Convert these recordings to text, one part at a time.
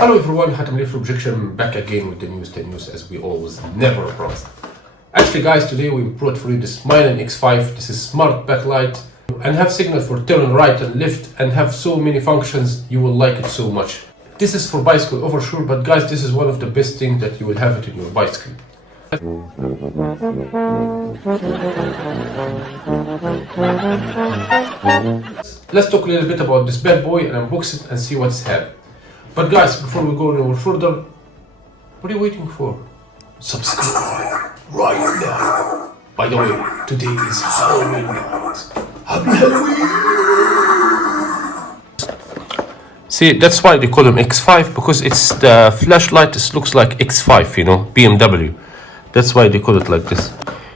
Hello everyone, Hatem from Objection, back again with the news as we always never promised. Actually guys, today we brought for you this Meilan X5. This is smart backlight and have signal for turn right and left and have so many functions. You will like it so much. This is for bicycle over sure, but guys, this is one of the best things that you will have it in your bicycle. Let's talk a little bit about this bad boy and unbox it and see what's have. But guys, before we go any further, what are you waiting for? Subscribe right now. By the way, today is Halloween night. Happy Halloween! See, that's why they call him X5, because it's the flashlight. This looks like X5, you know, BMW. That's why they call it like this.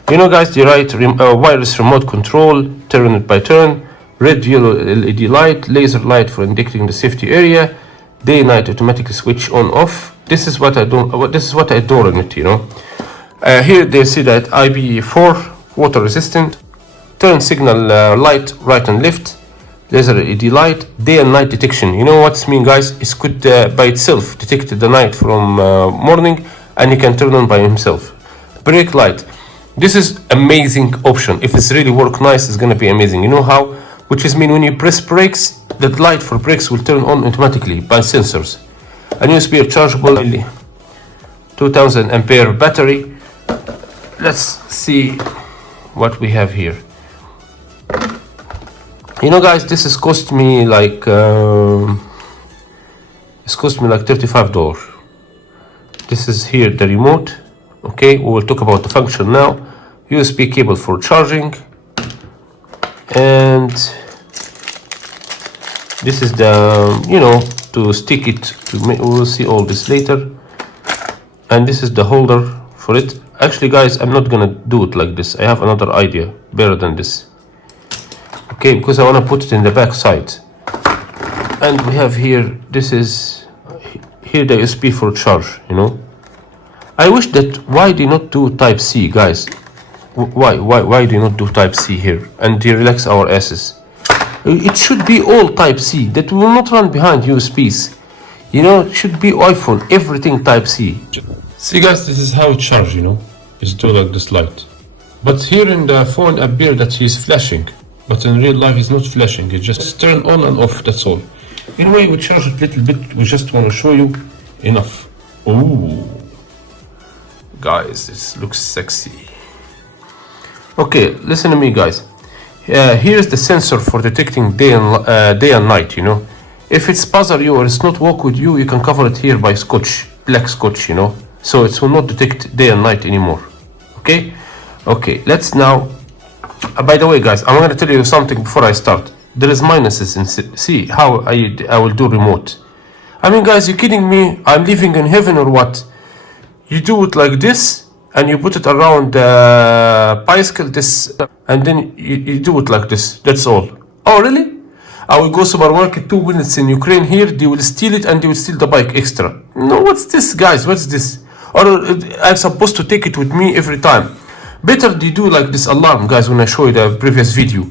You know, guys, the right wireless remote control, turn it by turn, red, yellow LED light, laser light for indicating the safety area. Day and night automatically switch on off. This is what I do. This is what I adore in it, you know. Here they see that IBA4 water resistant, turn signal light right and left, laser LED light, day and night detection. You know what's mean, guys? It could by itself detect the night from morning, and you can turn on by himself. Brake light. This is amazing option. If it's really work nice, it's gonna be amazing. You know how? Which is mean when you press brakes, the light for brakes will turn on automatically by sensors. A USB rechargeable 2000 ampere battery. Let's see what we have here. You know, guys, this has cost me like $35. This is here the remote. Okay, we will talk about the function now. USB cable for charging, and this is the, you know, to stick it to we will see all this later. And this is the holder for it. Actually, guys, I'm not gonna do it like this. I have another idea better than this. Okay, because I want to put it in the back side. And we have here, this is here the USB for charge, you know. I wish that why do you not do type C, guys? Why do you not do type C here and they relax our asses? It should be all type C, that will not run behind USBs. You know, it should be iPhone, everything type C. See, guys, this is how it charges, you know. It's do like this light. But here in the phone appear that he's flashing. But in real life, it's not flashing. It just turn on and off, that's all. Anyway, we charge it a little bit. We just want to show you enough. Ooh. Guys, this looks sexy. Okay, listen to me, guys. Here's the sensor for detecting day and night, you know. If it's bother you or it's not work with you, you can cover it here by scotch, black scotch, you know. So it will not detect day and night anymore. Okay? Okay, let's now... by the way, guys, I'm going to tell you something before I start. There is minuses in... See how I will do remote. I mean, guys, you kidding me? I'm living in heaven or what? You do it like this, and you put it around the bicycle, this, and then you do it like this. That's all. Oh, really? I will go supermarket 2 minutes in Ukraine here. They will steal it and they will steal the bike extra. No, what's this, guys? What's this? Or I'm supposed to take it with me every time. Better they do like this alarm, guys. When I show you the previous video,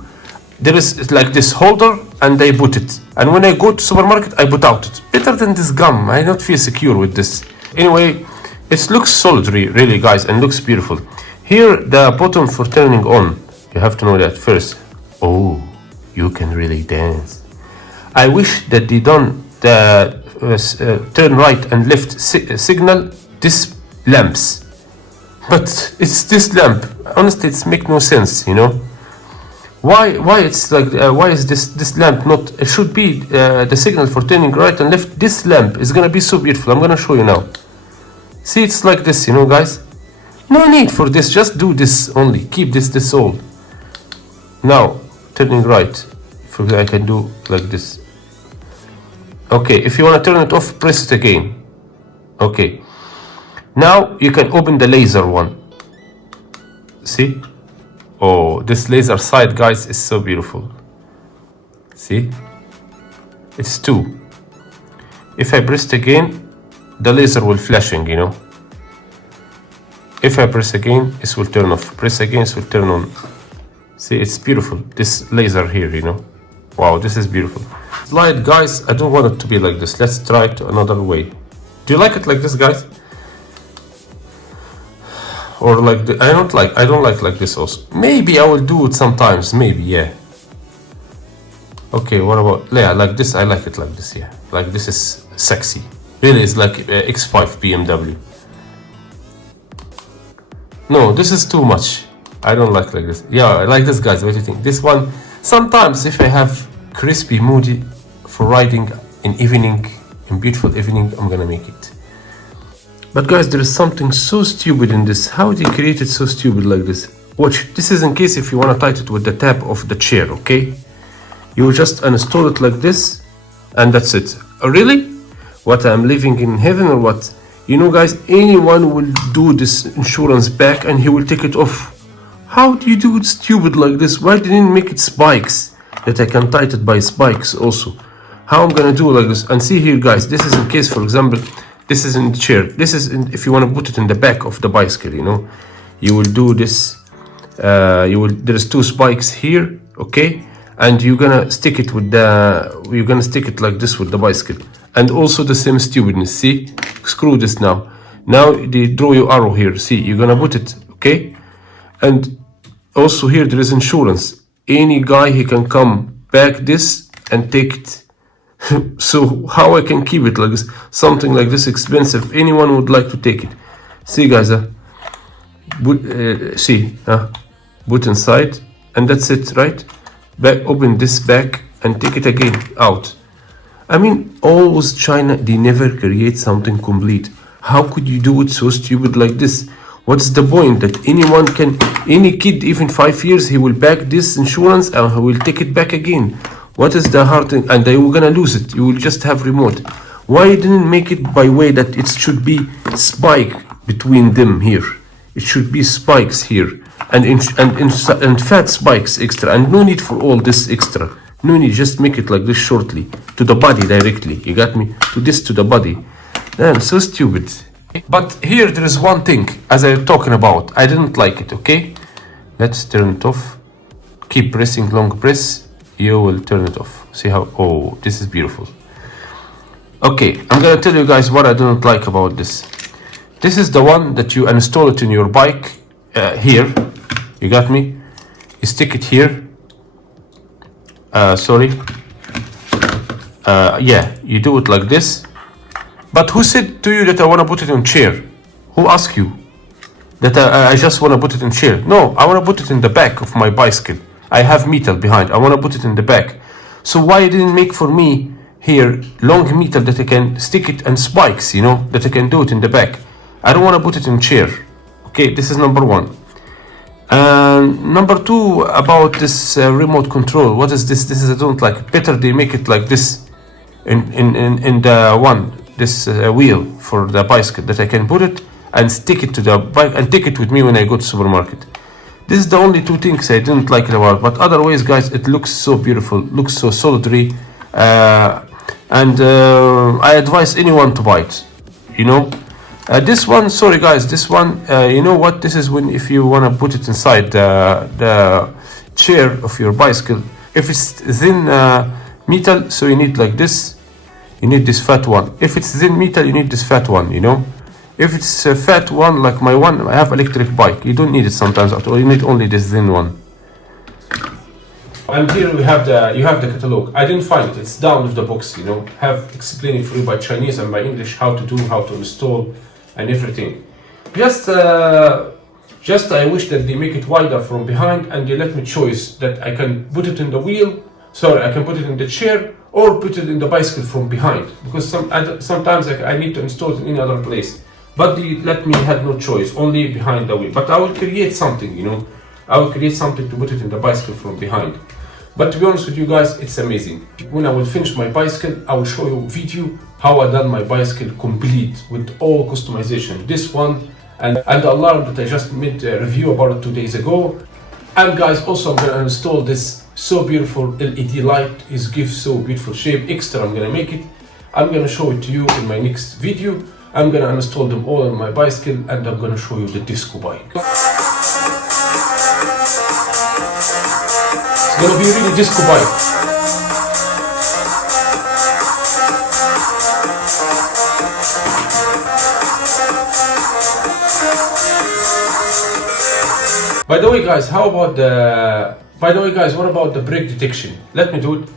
there is like this holder and they put it. And when I go to supermarket, I put out it. Better than this gum. I don't feel secure with this. Anyway. It looks solid, really, guys, and looks beautiful. Here, the button for turning on. You have to know that first. Oh, you can really dance. I wish that they done the turn right and left signal, this lamps. But it's this lamp. Honestly, it's make no sense, you know. Why it's like, why is this lamp not, it should be the signal for turning right and left. This lamp is gonna be so beautiful. I'm gonna show you now. See, it's like this, you know, guys. No need for this. Just do this only. Keep this all. Now, turning right. For I can do like this. Okay, if you want to turn it off, press it again. Okay. Now you can open the laser one. See? Oh, this laser side, guys, is so beautiful. See? It's 2. If I press it again, the laser will flashing, you know. If I press again, it will turn off. Press again, it will turn on. See, it's beautiful. This laser here, you know. Wow, this is beautiful. Light, guys, I don't want it to be like this. Let's try it another way. Do you like it like this, guys? Or like the, I don't like this also. Maybe I will do it sometimes, maybe, yeah. Okay, what about, yeah, like this, I like it like this, yeah. Like this is sexy. Really, it's like X5 BMW. No, this is too much. I don't like this. Yeah, I like this, guys. What do you think? This one, sometimes if I have crispy moody for riding in evening, in beautiful evening, I'm gonna make it. But guys, there is something so stupid in this. How they create it so stupid like this? Watch, this is in case if you want to tighten it with the tab of the chair, okay? You just uninstall it like this, and that's it. Really? What, I'm living in heaven or what? You know, guys, anyone will do this insurance back and he will take it off. How do you do it stupid like this? Why didn't you make it spikes? That I can tighten it by spikes also. How I'm gonna do it like this? And see here, guys, this is in case, for example, this is in the chair. This is in, if you want to put it in the back of the bicycle, you know, you will do this. There's two spikes here, okay, and you're gonna stick it with the. You're gonna stick it like this with the bicycle, and also the same stupidness. See, screw this now. Now they draw your arrow here. See, you're gonna put it, okay, and also here there is insurance. Any guy he can come back this and take it. So how I can keep it like this? Something like this expensive. Anyone would like to take it. See, guys, put inside, and that's it, right? Back, open this back and take it again out. I mean, always China, they never create something complete. How could you do it so stupid like this? What's the point that anyone can, any kid, even 5 years, he will back this insurance and he will take it back again? What is the hard thing? And they were gonna lose it. You will just have remote. Why didn't make it by way that it should be spike between them here? It should be spikes here and fat spikes extra, and no need for all this extra. No need, just make it like this shortly to the body directly. You got me? To this, to the body. Man, so stupid. But here there is one thing, as I'm talking about, I didn't like it. Okay, let's turn it off. Keep pressing, long press. You will turn it off. See how, oh, this is beautiful. Okay, I'm gonna tell you guys what I don't like about this. This is the one that you install it in your bike here. You got me? You stick it here. Yeah, you do it like this. But who said to you that I want to put it on chair? Who asked you that I just want to put it in chair? No, I want to put it in the back of my bicycle. I have metal behind. I want to put it in the back. So why didn't make for me here long metal that I can stick it and spikes, you know, that I can do it in the back? I don't want to put it in chair. Okay, this is number one. Number two, about this remote control. What is this? This is, I don't like. Better they make it like this in the one, this wheel for the bicycle, that I can put it and stick it to the bike and take it with me when I go to supermarket. This is the only two things I didn't like it about. But otherwise, guys, it looks so beautiful, looks so solidary, and I advise anyone to buy it. You know, this one, sorry guys, this one, you know what? This is when, if you want to put it inside the chair of your bicycle. If it's thin metal, so you need like this. You need this fat one. If it's thin metal, you need this fat one. You know. If it's a fat one like my one, I have electric bike. You don't need it sometimes at all. You need only this thin one. And here we have you have the catalog. I didn't find it. It's down with the box. You know, have explained for you by Chinese and by English how to do, how to install, and everything. Just I wish that they make it wider from behind and they let me choose that I can put it in the wheel. Sorry, I can put it in the chair or put it in the bicycle from behind, because sometimes I need to install it in any other place. But they let me have no choice, only behind the wheel. But I will create something, you know. I will create something to put it in the bicycle from behind. But to be honest with you guys, it's amazing. When I will finish my bicycle, I will show you a video how I done my bicycle complete with all customization. This one and the alarm that I just made a review about it 2 days ago. And guys, also I'm gonna install this so beautiful LED light. It gives so beautiful shape. Extra, I'm gonna make it. I'm gonna show it to you in my next video. I'm gonna install them all on my bicycle and I'm gonna show you the disco bike. It's gonna be a really disco bike. By the way, guys, how about the... By the way, guys, what about the break detection? Let me do it.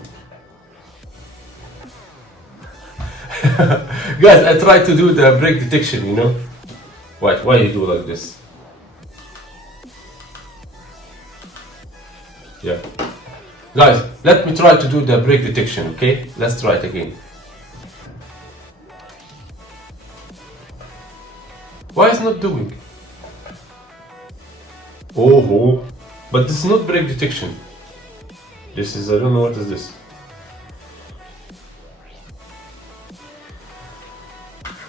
Guys, I tried to do the break detection, you know? Why you do like this? Yeah. Guys, let me try to do the break detection, okay? Let's try it again. Why is not doing? Oh, but this is not break detection. This is, I don't know what is this.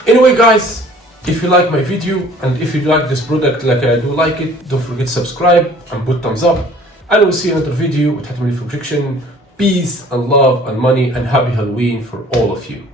Anyway, guys, if you like my video and if you like this product like I do like it, don't forget to subscribe and put thumbs up. And we'll see another video with Hatem from Objection. Peace and love and money and happy Halloween for all of you.